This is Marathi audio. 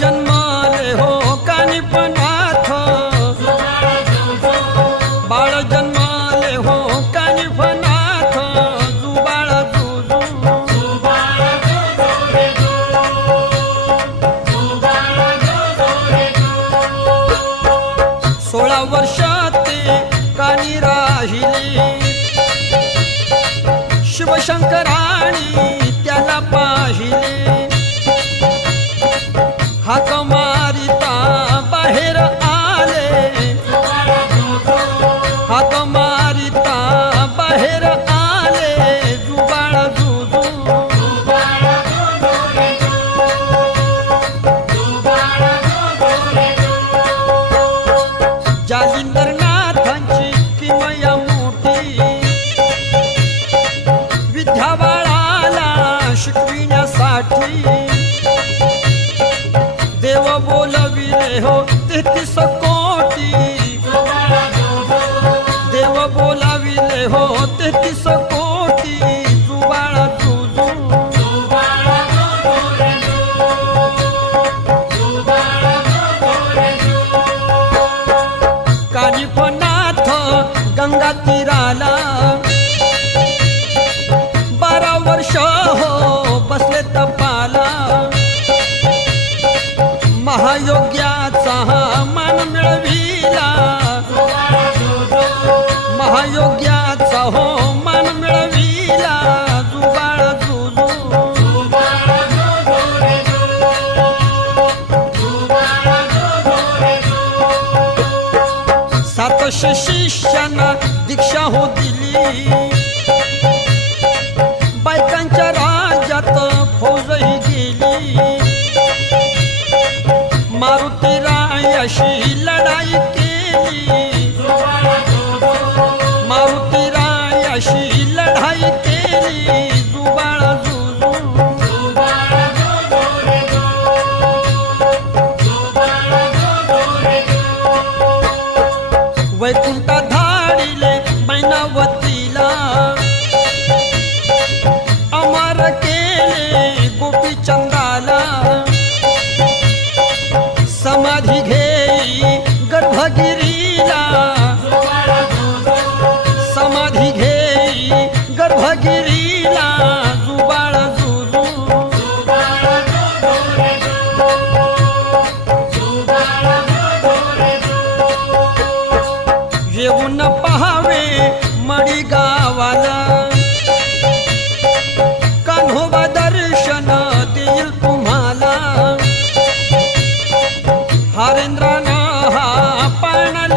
जन्मले हो कानिपनाथ बाळ जन्मले हो कानिपनाथ जुबाळ जुजू सोळा वर्षात ते कानी रा जालिंदरनाथांची किमया मोठी. विद्याबाळाला शिकविण्यासाठी देव बोलविले हो तेहतीस कोटी. देव बोलाविले हो तेहतीस कोटी. जुबाळ जुजू कानिपनाथ गंगा तीराला बारा वर्ष हो सातशे शिष्यांना दीक्षा हो दिली बायकांच्या राज्यात फौजही गेली. मारुती रायाशी लढाई হয় কোনটা Palma